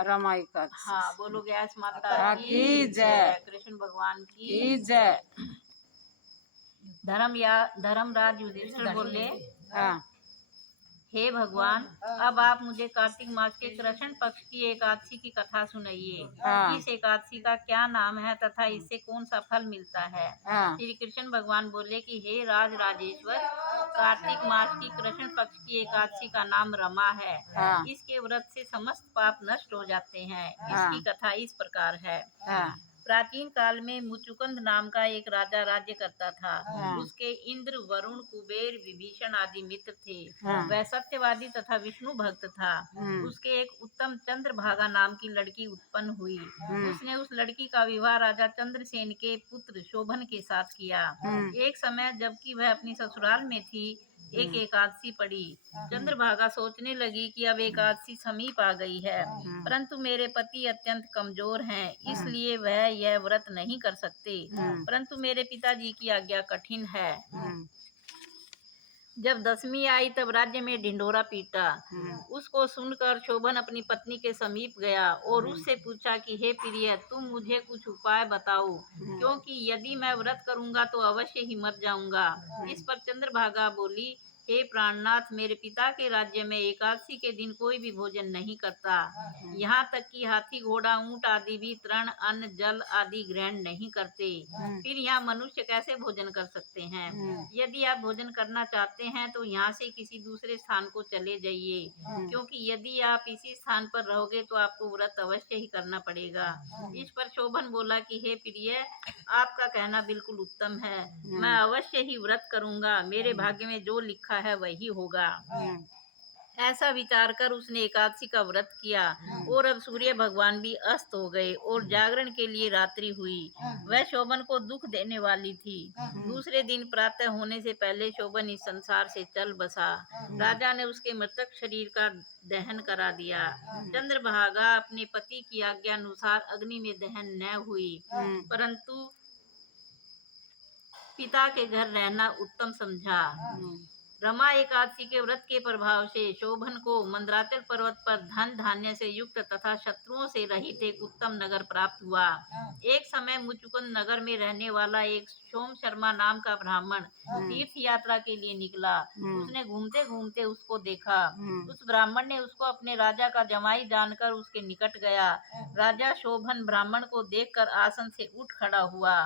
रमाई एकादशी। हाँ, बोलो गैस माता की जय। कृष्ण भगवान की जय। धर्मराज युधिष्ठिर बोले, हाँ हे भगवान, अब आप मुझे कार्तिक मास के कृष्ण पक्ष की एकादशी की कथा सुनाइए। हाँ। इस एकादशी का क्या नाम है तथा इससे कौन सा फल मिलता है। हाँ। श्री कृष्ण भगवान बोले कि हे राज राजेश्वर, कार्तिक मास की कृष्ण पक्ष की एकादशी का नाम रमा है। हाँ। इसके व्रत से समस्त पाप नष्ट हो जाते हैं। हाँ। इसकी कथा इस प्रकार है। हाँ। प्राचीन काल में मुचुकुंद नाम का एक राजा राज्य करता था। हाँ। उसके इंद्र, वरुण, कुबेर, विभीषण आदि मित्र थे। हाँ। वह सत्यवादी तथा विष्णु भक्त था। उसके एक उत्तम चंद्रभागा नाम की लड़की उत्पन्न हुई। उसने उस लड़की का विवाह राजा चंद्रसेन के पुत्र शोभन के साथ किया। एक समय जबकि वह अपनी ससुराल में थी, एक एकादशी पड़ी। चंद्रभागा सोचने लगी कि अब एकादशी समीप आ गई है, परंतु मेरे पति अत्यंत कमजोर हैं, इसलिए वह यह व्रत नहीं कर सकते। परंतु मेरे पिताजी की आज्ञा कठिन है। जब दसवीं आई तब राज्य में ढिंढोरा पीटा। उसको सुनकर शोभन अपनी पत्नी के समीप गया और उससे पूछा कि हे प्रिय, तुम मुझे कुछ उपाय बताओ, क्योंकि यदि मैं व्रत करूंगा तो अवश्य ही मर जाऊंगा। इस पर चंद्रभागा बोली, हे प्राणनाथ, मेरे पिता के राज्य में एकादशी के दिन कोई भी भोजन नहीं करता। यहाँ तक कि हाथी, घोड़ा, ऊंट आदि भी तृण, अन्न, जल आदि ग्रहण नहीं करते। फिर यहाँ मनुष्य कैसे भोजन कर सकते हैं। यदि आप भोजन करना चाहते हैं तो यहाँ से किसी दूसरे स्थान को चले जाइए, क्योंकि यदि आप इसी स्थान पर रहोगे तो आपको व्रत अवश्य ही करना पड़ेगा। इस पर शोभन बोला कि हे प्रिय, आपका कहना बिल्कुल उत्तम है। मैं अवश्य ही व्रत करूंगा। मेरे भाग्य में जो लिखा है वही होगा। ऐसा विचार कर उसने एकादशी का व्रत किया और अब सूर्य भगवान भी अस्त हो गए और जागरण के लिए रात्रि हुई। वह शोभन को दुख देने वाली थी। दूसरे दिन प्रातः होने से पहले शोभन इस संसार से चल बसा। राजा ने उसके मृतक शरीर का दहन करा दिया। चंद्रभागा अपने पति की आज्ञा अनुसार अग्नि में दहन न हुई, परंतु पिता के घर रहना उत्तम समझा। रमा एकादशी के व्रत के प्रभाव से शोभन को मंदराचल पर्वत पर धन धान्य से युक्त तथा शत्रुओं से रहित एक उत्तम नगर प्राप्त हुआ। एक समय मुचुकुंद नगर में रहने वाला एक सोम शर्मा नाम का ब्राह्मण तीर्थ यात्रा के लिए निकला। उसने घूमते घूमते उसको देखा। उस ब्राह्मण ने उसको अपने राजा का जमाई जानकर उसके निकट गया। राजा शोभन ब्राह्मण को देखकर आसन से उठ खड़ा हुआ।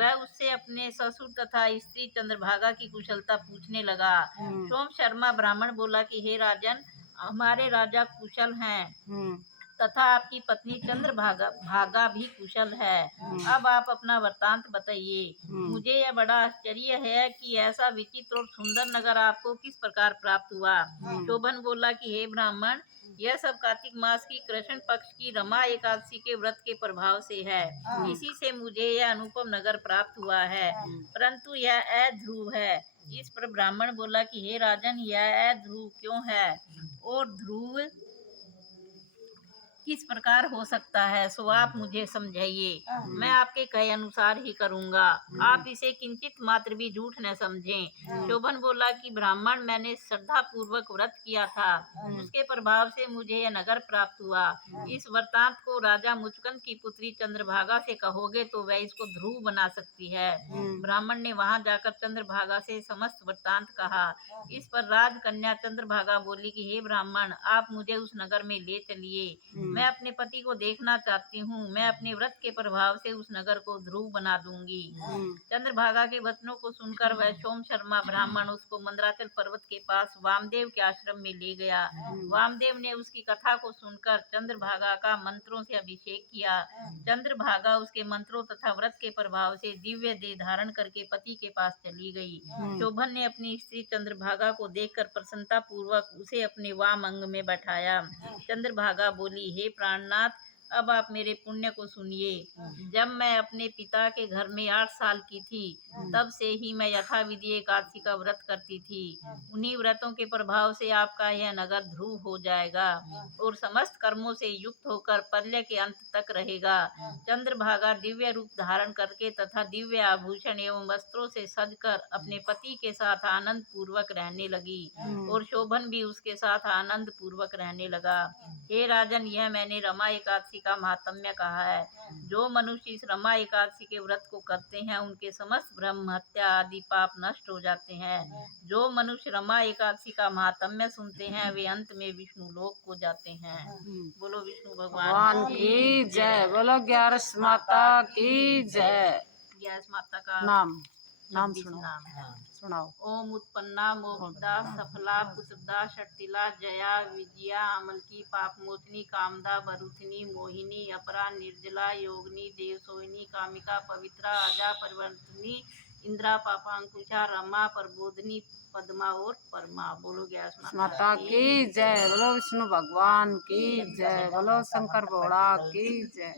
वह उससे अपने ससुर तथा स्त्री चंद्रभागा की कुशलता पूछने लगा। सोम शर्मा ब्राह्मण बोला कि हे राजन, हमारे राजा कुशल हैं तथा आपकी पत्नी चंद्रभागा भी कुशल है। अब आप अपना वृतांत बताइए। मुझे यह बड़ा आश्चर्य है कि ऐसा विचित्र और सुंदर नगर आपको किस प्रकार प्राप्त हुआ। शोभन बोला कि हे ब्राह्मण, यह सब कार्तिक मास की कृष्ण पक्ष की रमा एकादशी के व्रत के प्रभाव से है। इसी से मुझे यह अनुपम नगर प्राप्त हुआ है, परंतु यह अध्रुव है। इस पर ब्राह्मण बोला कि हे राजन, यह अध्रुव क्यों है और ध्रुव किस प्रकार हो सकता है, सो आप मुझे समझाइए। मैं आपके कहे अनुसार ही करूंगा। आप इसे किंचित मात्र भी झूठ न समझें। शोभन बोला कि ब्राह्मण, मैंने श्रद्धा पूर्वक व्रत किया था, उसके प्रभाव से मुझे यह नगर प्राप्त हुआ। इस वृतांत को राजा मुचकुंद की पुत्री चंद्रभागा से कहोगे तो वह इसको ध्रुव बना सकती है। ब्राह्मण ने वहां जाकर चंद्रभागा से समस्त वृतांत कहा। इस पर राजकन्या चंद्रभागा बोली कि हे ब्राह्मण, आप मुझे उस नगर में ले चलिए। मैं अपने पति को देखना चाहती हूँ। मैं अपने व्रत के प्रभाव से उस नगर को ध्रुव बना दूंगी। चंद्रभागा के वचनों को सुनकर वह सोम शर्मा ब्राह्मण उसको मंदराचल पर्वत के पास वामदेव के आश्रम में ले गया। वामदेव ने उसकी कथा को सुनकर चंद्रभागा का मंत्रों से अभिषेक किया। चंद्रभागा उसके मंत्रों तथा व्रत के प्रभाव से दिव्य देह धारण करके पति के पास चली गई। शोभन ने अपनी स्त्री चंद्रभागा को देखकर प्रसन्नता पूर्वक उसे अपने वाम अंग में बैठाया। चंद्रभागा बोली, हे प्राणनाथ, अब आप मेरे पुण्य को सुनिए। जब मैं अपने पिता के घर में 8 साल की थी, तब से ही मैं यथाविधि एकादशी का व्रत करती थी। उन्हीं व्रतों के प्रभाव से आपका यह नगर ध्रुव हो जाएगा और समस्त कर्मों से युक्त होकर प्रलय के अंत तक रहेगा। चंद्रभागा दिव्य रूप धारण करके तथा दिव्य आभूषण एवं वस्त्रों से सजकर अपने पति के साथ आनंद पूर्वक रहने लगी और शोभन भी उसके साथ आनंद पूर्वक रहने लगा। हे राजन, यह मैंने रमा एकादशी का महात्म्य कहा है। जो मनुष्य इस रमा एकादशी के व्रत को करते हैं, उनके समस्त ब्रह्म हत्या आदि पाप नष्ट हो जाते हैं। जो मनुष्य रमा एकादशी का महात्म्य सुनते हैं, वे अंत में विष्णु लोक को जाते हैं। बोलो विष्णु भगवान भगवान की जय। बोलो ग्यारस माता की जय। ग्यारस माता का नाम 26 सुनाओ। नाम है। सुनाओ। ओम उत्पन्ना मोक्षदा सफला पुत्रदा शक्तिला जया विजया अमलकी पाप मोचनी कामदा भरूथिनी मोहिनी अपरा निर्जला योगिनी देवसोहिनी कामिका पवित्रा अजा परिवर्तनी इंद्रा पापांकुशा रमा प्रबोधनी पद्मा और परमा। बोलो ग्यारस माता की जय। बोलो विष्णु भगवान की जय। बोलो शंकर भोला की जय।